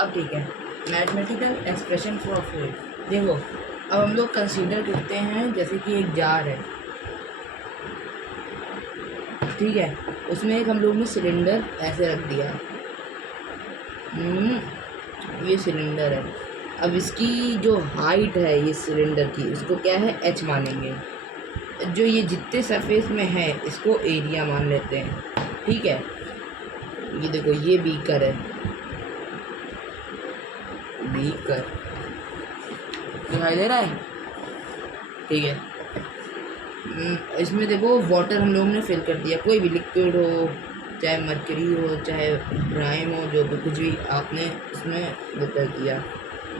अब ठीक है, मैथमेटिकल एक्सप्रेशन फॉर फ्लूइड। देखो अब हम लोग कंसीडर करते हैं जैसे कि एक जार है, ठीक है, उसमें एक हम लोग ने सिलेंडर ऐसे रख दिया। ये सिलेंडर है। अब इसकी जो हाइट है ये सिलेंडर की, उसको क्या है, एच मानेंगे। जो ये जितने सरफेस में है इसको एरिया मान लेते हैं, ठीक है। ये देखो ये बीकर है, बीकर दिखाई दे रहा है, ठीक है। इसमें देखो वाटर हम लोग ने फिल कर दिया, कोई भी लिक्विड हो, चाहे मरकरी हो, चाहे ब्राइम हो, जो भी कुछ भी आपने इसमें कर दिया,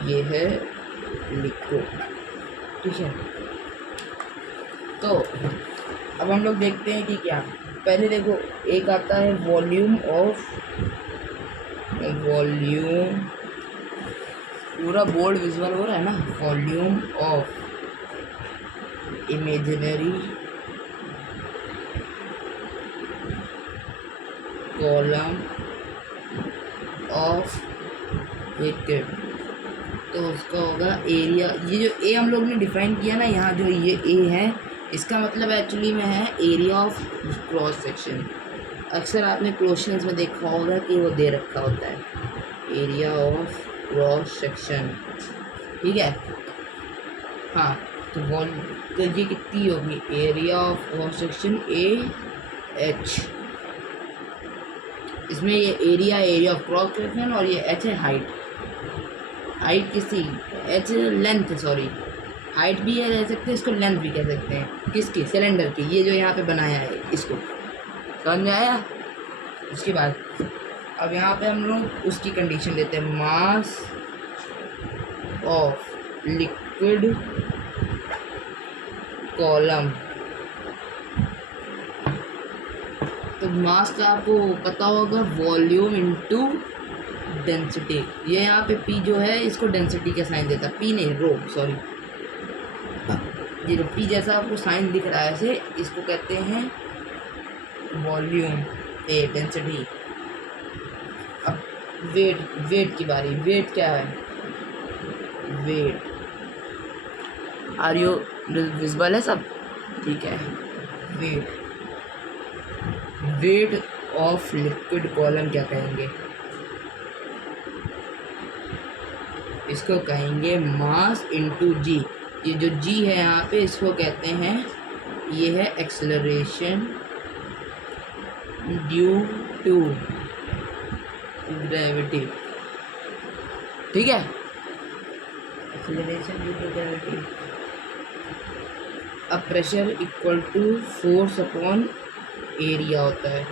ये है लिक्विड, ठीक है। तो अब हम लोग देखते हैं कि क्या, पहले देखो एक आता है वॉल्यूम, पूरा बोर्ड विजुअल हो रहा है ना, volume of imaginary column of liquid, तो उसका होगा एरिया। ये जो ए हम लोग ने डिफाइन किया ना यहाँ, जो ये ए है, इसका मतलब एक्चुअली में है एरिया ऑफ क्रॉस सेक्शन। अक्सर आपने क्वेश्चंस में देखा होगा कि वो दे रखा होता है, एरिया ऑफ क्रॉस सेक्शन, ठीक है। हाँ, तो ये कितनी होगी, area of cross section A H. इसमें ये एरिया ऑफ क्रॉस सेक्शन और ये एच है हाइट किसकी, एच लेंथ, सॉरी हाइट भी है रह सकते हैं, इसको लेंथ भी कह सकते हैं, किसकी, सिलेंडर की, ये जो यहाँ पे बनाया है इसको, समझ में आया। उसके बाद अब यहाँ पे हम लोग उसकी कंडीशन लेते हैं, मास ऑफ लिक्विड कॉलम। तो मास का आपको पता होगा वॉल्यूम इनटू डेंसिटी। ये यहाँ पे पी जो है इसको डेंसिटी का साइन देता है, पी नहीं रो, सॉरी, ये जो पी जैसा आपको साइन दिख रहा है ऐसे, इसको कहते हैं वॉल्यूम, ए डेंसिटी। अब वेट की बारी, वेट क्या है, वेट, आर यू विजिबल है सब, ठीक है। वेट ऑफ लिक्विड कॉलम क्या कहेंगे, इसको कहेंगे मास इनटू जी। ये जो जी है यहाँ पे इसको कहते हैं, ये है एक्सेलरेशन ड्यू टू ग्रेविटी, ठीक है, एक्सेलरेशन ड्यू टू ग्रेविटी। अब pressure equal to force upon area होता है,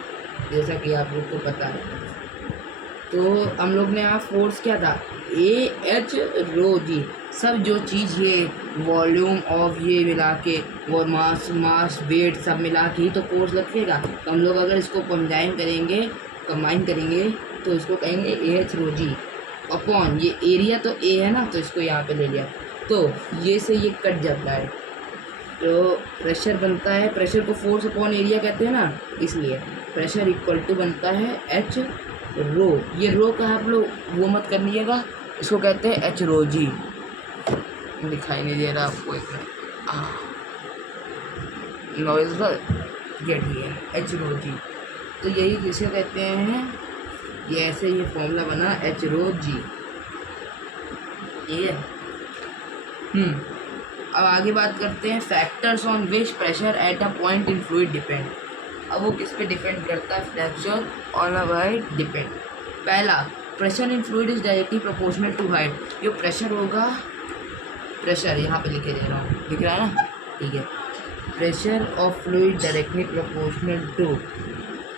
जैसा कि आप लोग को पता है। तो हम लोग ने यहाँ फोर्स क्या था, ए एच रो जी, सब जो चीज़ ये वॉल्यूम ऑफ ये मिला के और मास वेट सब मिला के ही तो फोर्स लगेगा। तो हम लोग अगर इसको कंबाइन करेंगे तो इसको कहेंगे A H rho G upon ये एरिया, तो ए है ना, तो इसको यहाँ पे ले लिया, तो ये से ये कट जाता है, तो प्रेशर बनता है, प्रेशर को फोर्स अपॉन एरिया कहते हैं ना, इसलिए प्रेशर इक्वल टू बनता है एच रो। ये रो का आप लोग वो मत करनिएगा, इसको कहते हैं एच रो जी। दिखाई नहीं दे रहा आपको, एक नॉइज गेट है एच रो जी, तो यही जिसे कहते हैं, ये ऐसे ये फॉर्मूला बना एच रो जी, ठीक है। अब आगे बात करते हैं factors on which pressure at a point in fluid depend. अब वो किस पे डिपेंड करता है, fracture on a height depend. पहला, pressure in fluid is directly proportional to height. जो प्रेशर होगा, प्रेशर यहाँ पे लिखे दे रहा हूँ, दिख रहा है ना, ठीक है, pressure of fluid directly proportional to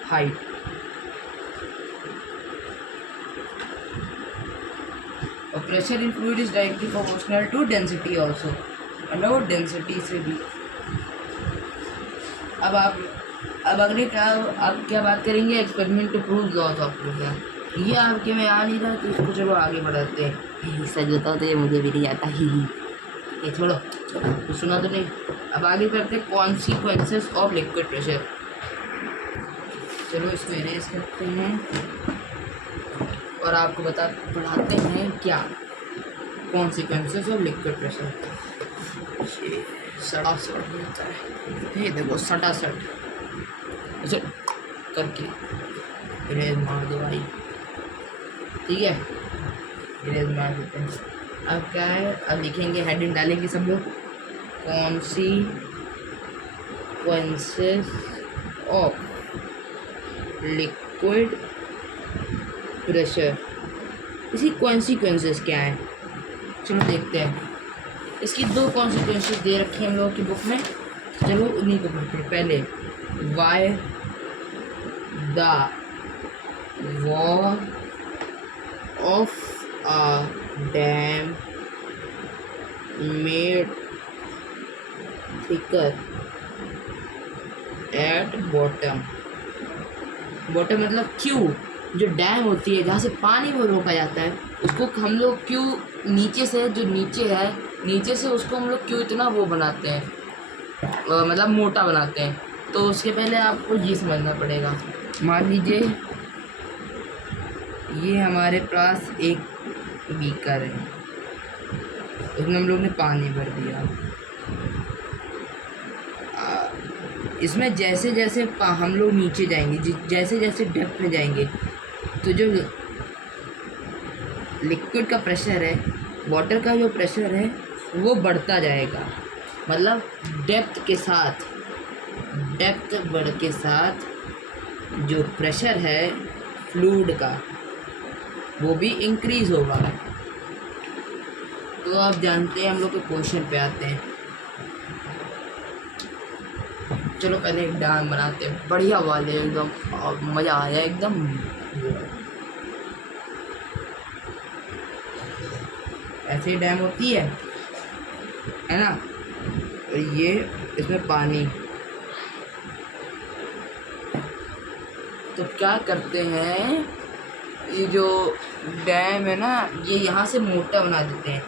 height. और pressure in fluid is directly proportional to density also, मतलब डेंसिटी से भी। अब अगले आप क्या बात करेंगे, experiment to prove loss of fluid. ये आपके में आ नहीं रहा तो इसको चलो आगे बढ़ाते हैं। सच बताओ तो ये मुझे भी नहीं आता, ये छोड़ो, तो सुना तो नहीं। अब आगे करते हैं कॉन्सिक्वेंसेस ऑफ लिक्विड प्रेशर। चलो इसको इरेज करते हैं। और आपको पढ़ाते हैं क्या कॉन्सिक्वेंसेस ऑफ लिक्विड प्रेशर। ये सड़ा सड़ होता है, ये देखो सटा सट ऐसे करके इरेज मार दो भाई, ठीक है, इरेज मार देते हैं। अब क्या है, अब लिखेंगे, हेडिंग डालेंगे सब लोग, कॉन्सिक्वेंसेस ऑफ लिक्विड प्रेशर। इसकी कॉन्सिक्वेंसेस क्या है, चलो देखते हैं। इसकी दो कॉन्सिक्वेंसेस दे रखे हैं हम लोगों की बुक में, चलो उन्हीं को पढ़ते हैं। पहले why the wall of a dam made thicker at bottom. Bottom मतलब क्यों, जो डैम होती है जहाँ से पानी वो रोका जाता है, उसको हम लोग क्यों नीचे से, जो नीचे है नीचे से उसको हम लोग क्यों इतना वो बनाते हैं, मतलब मोटा बनाते हैं। तो उसके पहले आपको ये समझना पड़ेगा। मान लीजिए ये हमारे पास एक बीकर है, उसमें हम लोग ने पानी भर दिया। इसमें जैसे जैसे हम लोग नीचे जाएंगे, जैसे जैसे डेप्थ में जाएंगे, तो जो लिक्विड का प्रेशर है, वाटर का जो प्रेशर है वो बढ़ता जाएगा। मतलब डेप्थ बढ़ के साथ जो प्रेशर है फ्लूइड का वो भी इंक्रीज होगा। तो आप जानते हैं, हम लोग के क्वेश्चन पे आते हैं। चलो पहले एक डैम बनाते हैं बढ़िया वाले, एकदम मज़ा आया एकदम। ऐसे डैम होती है ना, और ये इसमें पानी। तो क्या करते हैं, ये जो डैम है ना, ये यहाँ से मोटा बना देते हैं,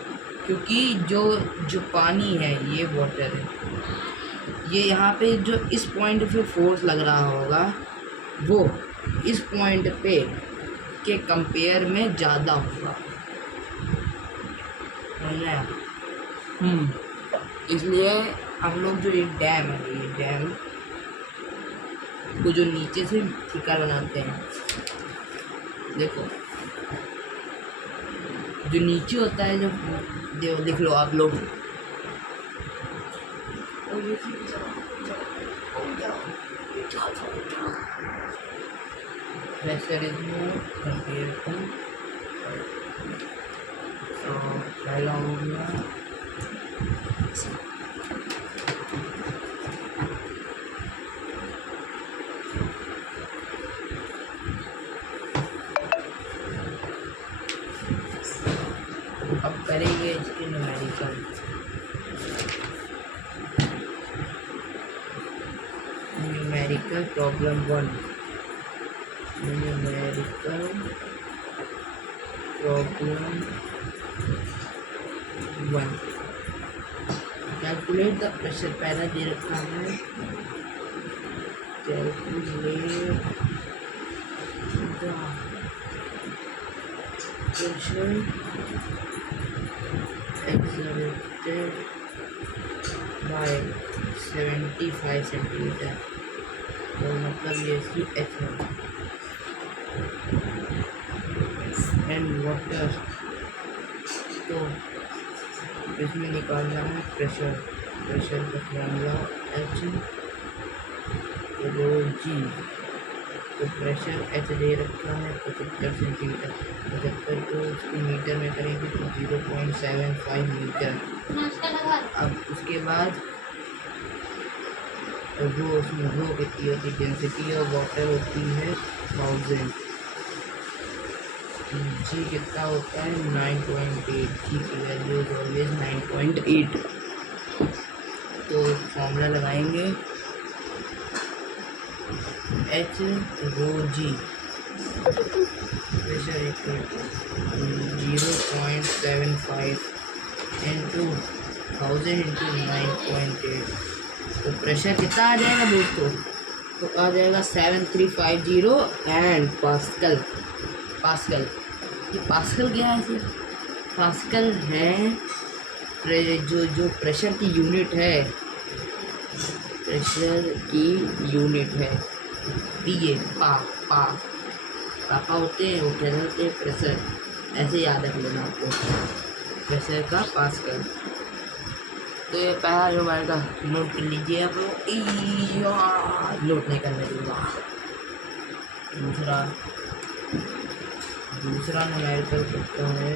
क्योंकि जो पानी है ये वाटर है, ये यहाँ पे जो इस पॉइंट पे फोर्स लग रहा होगा वो इस पॉइंट पे के कंपेयर में ज़्यादा होगा। इसलिए हम लोग जो ये डैम है, ये डैम को जो नीचे से थिका बनाते हैं, देखो जो नीचे होता है, जो देख लो आप लोग, pressure is more compare to, पहला हो गया अब करेंगे इसके numerical. Numerical problem 1, numerical problem 1, calculate the pressure. पहला दे रखा है, calculate the pressure exerted by 75 centimetre, तो मतलब ये इसकी एच है। एंड वाटर, तो इसमें निकालना है प्रेशर। प्रेशर का फॉर्मूला एच रो जी। तो प्रेशर एच दे रखा है 75 सेंटीमीटर, 75 को उसकी मीटर में करेंगे तो 0.75 मीटर। अब उसके बाद रो, उसमें रो कितनी होती है, डेंसिटी ऑफ वाटर होती है 1000, जी कितना होता है 9.8, जी की वैल्यू इज ऑलवेज 9.8। तो फॉर्मूला लगाएंगे H rho G, pressure equal to 0.75 into 1000 into 9.8। तो प्रेशर कितना आ जाएगा दोस्तों, तो आ जाएगा 7350 एंड पास्कल। ये पास्कल क्या है इसे? पास्कल है जो प्रेशर की यूनिट है, प्रेशर की यूनिट है। पीए पा पा पापा होते हैं, वो क्या होते हैं? प्रेशर। ऐसे याद रख लेना आपको, प्रेशर का पास्कल। तो ये पहला जो हमारा नोट कर लीजिए आप लोग, नोट नहीं करने दूँगा। दूसरा न्यूमेरिकल कितना है?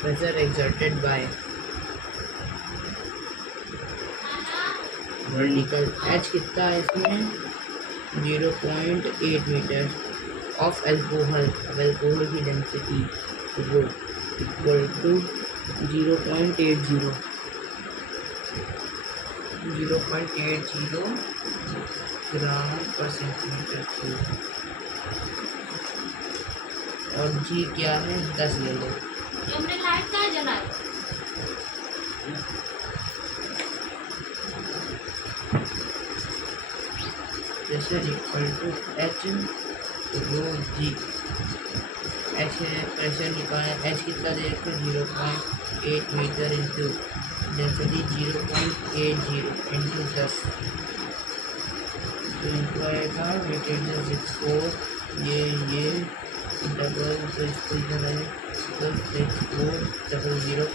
Pressure exerted by vertical. H कितना है इसमें? 0.8 मीटर ऑफ एल्कोहल। अब एल्कोहल की डेंसिटी रो इक्वल टू 0.80 ग्राम पर सेंटीमीटर क्यूब। और जी क्या है? 10 ले लो। हमने लाइट का जला pressure equal to H rho G. H है प्रेशर निकालना, एच कितना दे रखा? 0.8 मीटर इंटू डेंसिटी 0.80 इंटू 10 तो इनको आएगा वेटेज 64। ये डबल तो इसको इधर है तो 6400